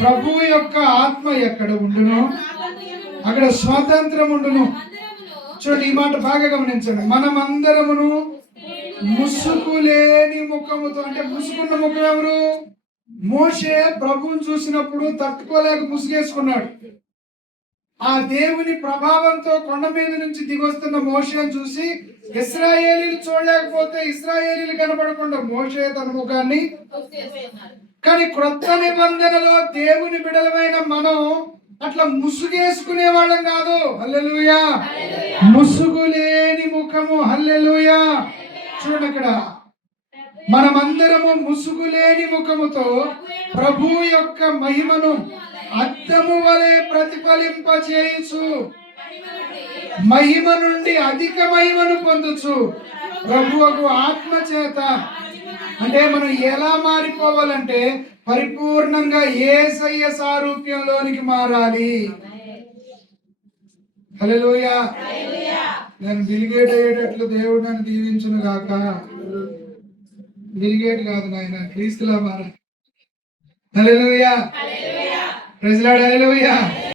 ప్రభు యొక్క ఆత్మ ఎక్కడ ఉండును అక్కడ స్వాతంత్రం ఉండును. చూడండి, ఈ మాట బాగా గమనించండి. మనమందరమును ముసుగు లేని ముఖముతో, అంటే ముసుగున్న ముఖం ఎవరు? మోషే ప్రభువుని చూసినప్పుడు తట్టుకోలేక ముసుగేసుకున్నాడు. ఆ దేవుని ప్రభావంతో కొండ మీద నుంచి దిగొస్తున్న మోషేని చూసి ఇశ్రాయేలీలు చూడలేకపోతే, ఇశ్రాయేలీలు కనపడకుండా మోషే తన ముఖాన్ని. కానీ క్రొత్త నిబంధనలో దేవుని బిడలమైన మనం అట్లా ముసుగేసుకునే వాళ్ళం కాదు. హల్లెలూయా. ముసుగు లేని ముఖము. హల్లెలూయా. చూడండి, అక్కడ మనమందరము ముసుగు లేని ముఖముతో ప్రభు యొక్క మహిమను అద్దము వలె ప్రతిఫలింపచేయుచు, మహిమ నుండి అధిక మహిమను పొందుచు ప్రభువుకు ఆత్మ చేత. అంటే మనం ఎలా మారిపోవాలంటే పరిపూర్ణంగా యేసయ్య సారూప్యంలోనికి మారాలి. హల్లెలూయా. నేను బిలిగేట్ అయ్యేటట్లు దేవుడు నన్ను దీవించును గాక. బిలిగేట్ కాదు నాయన, క్రీస్తులా మారాలి. హల్లెలూయా. Praise Lord. హల్లెలూయా.